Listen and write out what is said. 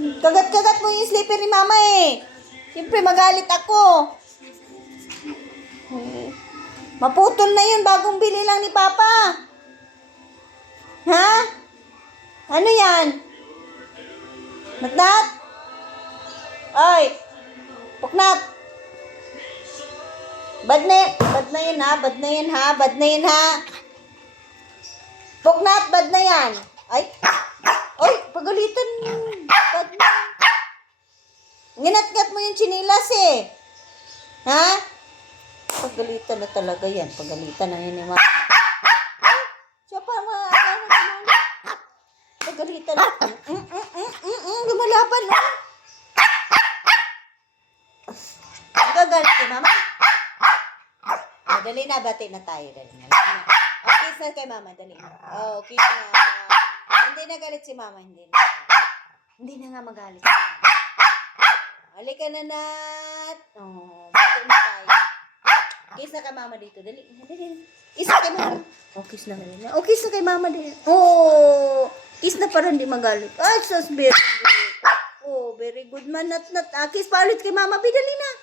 Kagat-kagat mo yung slipper ni mama eh. Siyempre magalit ako. Maputol na yun, bagong bili lang ni Papa. Ha? Ano yan? Natnat? Ay! Puknat! Bad na yun ha, bad na yun ha, bad na yun ha. Puknat, bad na yan. Ay! Ay, pagalitan. Bad na. Nginat-ngat mo yung chinilas eh. Ha? Pagalitan na talaga yan. Pagalitan na yun ni mama. Siya pa pagalitan na. Lumalaban no? Gagalit si mama. Dali na, bati na tayo. Dali na. Okay, sa kay mama. Dali na. Oh, okay na. Hindi na galit si mama. Hindi na. Hindi na nga magalit. Halika na, Nat. Oh, bati na tayo. Kiss na kay mama dito. Dali. Dali. Kiss na kay mama. Oh, kiss na kay mama. Oh, kiss na kay mama din. Oh, kiss na para hindi magalit. Ay, sus, very good. Oh, very good man. Nat. Kiss pa ulit kay mama. Bidali na.